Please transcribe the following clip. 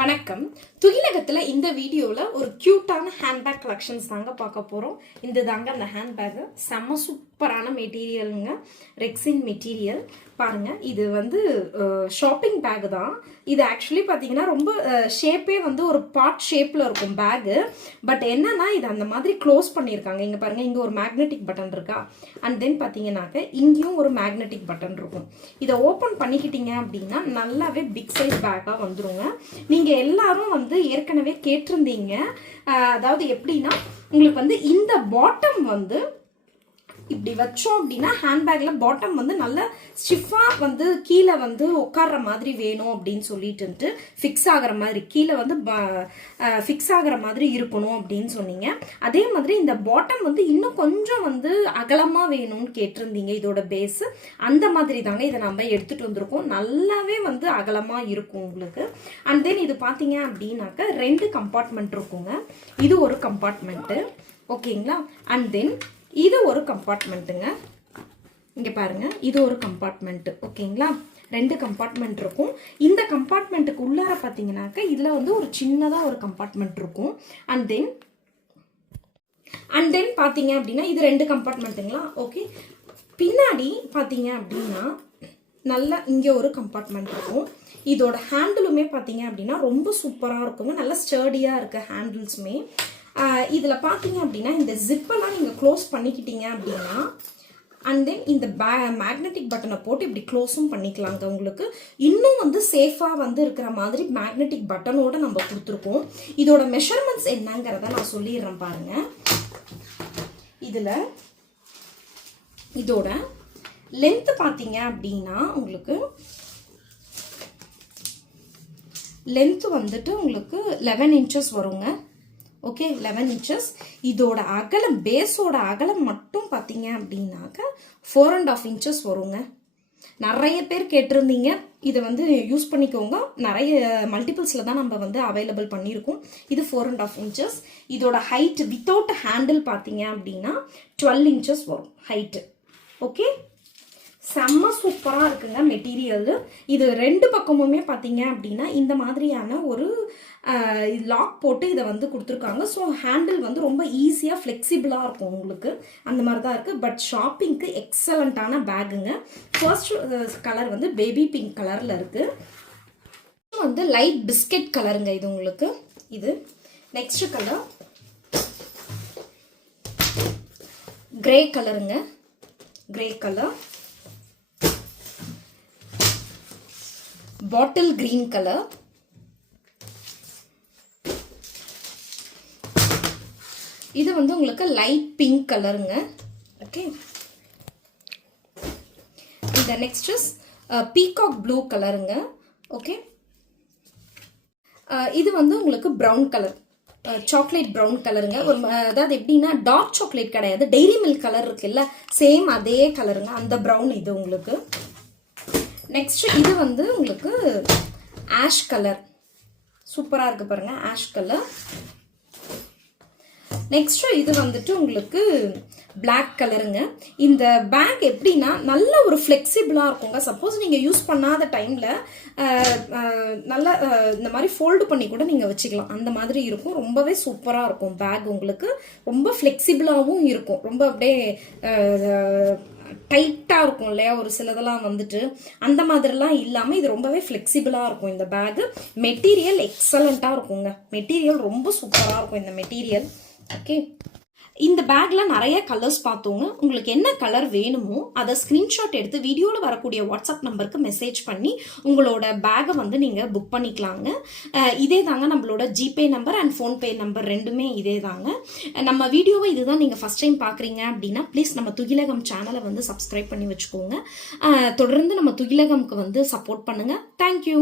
வணக்கம். துகிலகத்துல இந்த வீடியோல ஒரு கியூட்டான ஹேண்ட்பேக் கலெக்ஷன்ஸ் தாங்க பார்க்க போறோம். இந்த தாங்க அந்த ஹேண்ட்பேக். செம்ம சூப்பரான மெட்டீரியலுங்க. ரெக்ஸின் மெட்டீரியல் பாருங்க. இது வந்து ஷாப்பிங் பேக் தான். இது ஆக்சுவலி பார்த்தீங்கன்னா ரொம்ப ஷேப்பே வந்து ஒரு பாட் ஷேப்ல இருக்கும் பேகு. பட் என்னன்னா இது அந்த மாதிரி க்ளோஸ் பண்ணியிருக்காங்க. இங்க பாருங்க, இங்க ஒரு மேக்னெட்டிக் பட்டன் இருக்கா. அண்ட் தென் பார்த்தீங்கன்னாக்க இங்கேயும் ஒரு மேக்னெட்டிக் பட்டன் இருக்கும். இதை ஓப்பன் பண்ணிக்கிட்டீங்க அப்படின்னா நல்லாவே பிக் சைஸ் பேக்காக வந்துருங்க. நீங்க எல்லாரும் வந்து ஏற்கனவே கேட்டிருந்தீங்க. அதாவது எப்படின்னா உங்களுக்கு வந்து இந்த பாட்டம் வந்து இப்படி வச்சோம் அப்படின்னா ஹேண்ட்பேக்ல பாட்டம் வந்து நல்ல ஸ்டிஃபா வந்து கீழே வந்து உட்கார்ற மாதிரி வேணும் அப்படின்னு சொல்லிட்டு ஃபிக்ஸ் ஆகிற மாதிரி கீழே வந்து ஃபிக்ஸ் ஆகிற மாதிரி இருக்கணும் அப்படின்னு சொன்னீங்க. அதே மாதிரி இந்த பாட்டம் வந்து இன்னும் கொஞ்சம் வந்து அகலமா வேணும்னு கேட்டிருந்தீங்க. இதோட பேஸ் அந்த மாதிரி தாங்க இதை நம்ம எடுத்துட்டு வந்திருக்கோம். நல்லாவே வந்து அகலமா இருக்கும் உங்களுக்கு. அண்ட் தென் இது பார்த்தீங்க அப்படின்னாக்க 2 கம்பார்ட்மெண்ட் இருக்குங்க. இது ஒரு கம்பார்ட்மெண்ட்டு, ஓகேங்களா. அண்ட் தென் இது ஒரு கம்பார்ட்மெண்ட்டுங்க. இங்கே பாருங்க, இது ஒரு கம்பார்ட்மெண்ட்டு, ஓகேங்களா. 2 கம்பார்ட்மெண்ட் இருக்கும். இந்த கம்பார்ட்மெண்ட்டுக்கு உள்ளார பார்த்தீங்கன்னாக்க இதில் வந்து ஒரு சின்னதாக ஒரு கம்பார்ட்மெண்ட் இருக்கும். அண்ட் தென் பார்த்தீங்க அப்படின்னா இது 2 கம்பார்ட்மெண்ட்டுங்களா, ஓகே. பின்னாடி பார்த்தீங்க அப்படின்னா நல்லா இங்கே ஒரு கம்பார்ட்மெண்ட் இருக்கும். இதோட ஹேண்டிலுமே பார்த்தீங்க அப்படின்னா ரொம்ப சூப்பராக இருக்குங்க. நல்லா ஸ்டர்டியாக இருக்க ஹேண்டில்ஸுமே. இதில் பார்த்தீங்க அப்படின்னா இந்த ஜிப்பெல்லாம் நீங்கள் க்ளோஸ் பண்ணிக்கிட்டீங்க அப்படின்னா அண்ட் தென் இந்த மேக்னெட்டிக் பட்டனை போட்டு இப்படி க்ளோஸும் பண்ணிக்கலாங்க. உங்களுக்கு இன்னும் வந்து சேஃபாக வந்து இருக்கிற மாதிரி மேக்னெட்டிக் பட்டனோட நம்ம கொடுத்துருக்கோம். இதோட மெஷர்மெண்ட்ஸ் என்னங்கிறத நான் சொல்லிடுறேன் பாருங்க. இதில் இதோட லென்த் பார்த்தீங்க அப்படின்னா உங்களுக்கு லென்த் வந்துட்டு உங்களுக்கு 11 இன்ச்சஸ் வருங்க. Okay, 11 inches. இதோட அகலம், பேஸோட அகலம் மட்டும் பார்த்தீங்க அப்படின்னாக்க 4.5 இன்ச்சஸ் வருங்க. நிறைய பேர் கேட்டிருந்தீங்க. இதை வந்து யூஸ் பண்ணிக்கோங்க. நிறைய மல்டிபிள்ஸில் தான் நம்ம வந்து அவைலபிள் பண்ணியிருக்கோம். இது 4.5 இன்ச்சஸ். இதோட ஹைட் வித்தவுட் ஹேண்டில் பார்த்தீங்க அப்படின்னா 12 இன்ச்சஸ் வரும் ஹைட்டு. ஓகே, செம்ம சூப்பராக இருக்குங்க மெட்டீரியல். இது 2 பக்கமுமே பார்த்தீங்க அப்படின்னா இந்த மாதிரியான ஒரு லாக் போட்டு இதை வந்து கொடுத்துருக்காங்க. ஸோ ஹேண்டில் வந்து ரொம்ப ஈஸியாக ஃப்ளெக்சிபிளாக இருக்கும் உங்களுக்கு. அந்த மாதிரி தான் இருக்குது. பட் ஷாப்பிங்க்கு எக்ஸலண்ட்டான பேக்குங்க. ஃபர்ஸ்ட் கலர் வந்து பேபி பிங்க் கலரில் இருக்குது. வந்து லைட் பிஸ்கெட் கலருங்க இது உங்களுக்கு. இது நெக்ஸ்ட் கலர் கிரே கலருங்க. Grey colour, bottle green colour, இது வந்து உங்களுக்கு லைட் பிங்க் கலருங்க. ஓகே, இந்த நெக்ஸ்ட் பீகாக் ப்ளூ கலருங்க. ஓகே, இது வந்து உங்களுக்கு ப்ரௌன் கலர், சாக்லேட் ப்ரௌன் கலருங்க. ஒரு அதாவது எப்படின்னா டார்க் சாக்லேட் கிடையாது, டெய்ரி மில்க் கலர் இருக்குல்ல, சேம் அதே கலருங்க. அந்த ப்ரௌன் இது உங்களுக்கு. நெக்ஸ்ட் இது வந்து உங்களுக்கு ஆஷ் கலர், சூப்பராக இருக்கு பாருங்க, ஆஷ் கலர். நெக்ஸ்ட் இது வந்துட்டு உங்களுக்கு பிளாக் கலருங்க. இந்த பேக் எப்படின்னா நல்ல ஒரு ஃப்ளெக்சிபிளாக இருக்குங்க. சப்போஸ் நீங்கள் யூஸ் பண்ணாத டைமில் நல்லா இந்த மாதிரி ஃபோல்டு பண்ணி கூட நீங்கள் வச்சுக்கலாம். அந்த மாதிரி இருக்கும். ரொம்பவே சூப்பராக இருக்கும் பேக். உங்களுக்கு ரொம்ப ஃப்ளெக்சிபிளாகவும் இருக்கும். ரொம்ப அப்படியே டைட்டாக இருக்கும் இல்லையா, ஒரு சிலதெல்லாம் வந்துட்டு அந்த மாதிரிலாம் இல்லாமல் இது ரொம்பவே ஃப்ளெக்சிபிளாக இருக்கும். இந்த பேகு மெட்டீரியல் எக்ஸலண்ட்டாக இருக்குங்க. மெட்டீரியல் ரொம்ப சூப்பராக இருக்கும் இந்த மெட்டீரியல். ஓகே, இந்த பேக்ல நிறைய கலர்ஸ் பார்த்தோங்க. உங்களுக்கு என்ன கலர் வேணுமோ அதை ஸ்கிரீன்ஷாட் எடுத்து வீடியோவில் வரக்கூடிய வாட்ஸ்அப் நம்பருக்கு மெசேஜ் பண்ணி உங்களோட பேகை வந்து நீங்கள் புக் பண்ணிக்கலாங்க. இதே தாங்க நம்மளோட GPay number and PhonePe number ரெண்டுமே இதே தாங்க. நம்ம வீடியோவை இதுதான் நீங்கள் ஃபஸ்ட் டைம் பார்க்குறீங்க அப்படின்னா ப்ளீஸ் நம்ம துகிலகம் சேனலை வந்து சப்ஸ்கிரைப் பண்ணி வச்சுக்கோங்க. தொடர்ந்து நம்ம துகிலகம்க்கு வந்து சப்போர்ட் பண்ணுங்கள். தேங்க்யூ.